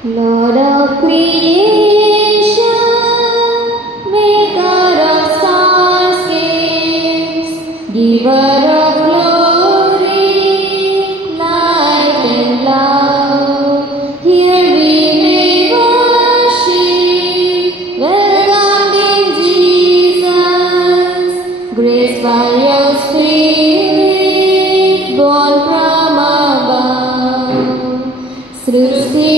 Lord of creation, maker of stars, giver of glory, light and love, here we may worship, welcome in Jesus, graced by your Spirit, born from above. Srusti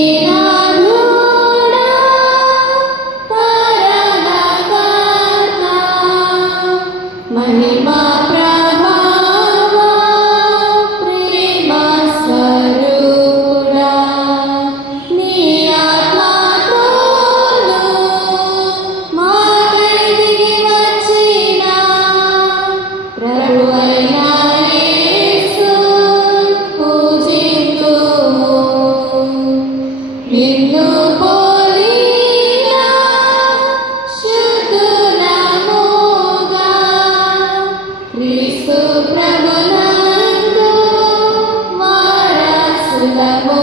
महिमा प्रभाव प्रेम स्वरूपुड़ा नी आत्मतोनु माकై దిగి వచ్చిన ప్రభువైన యేసు పూజింతుము నిన్ను పోలిన శుద్ధులముగా క్రీస్తు ప్రభునందు వారసులము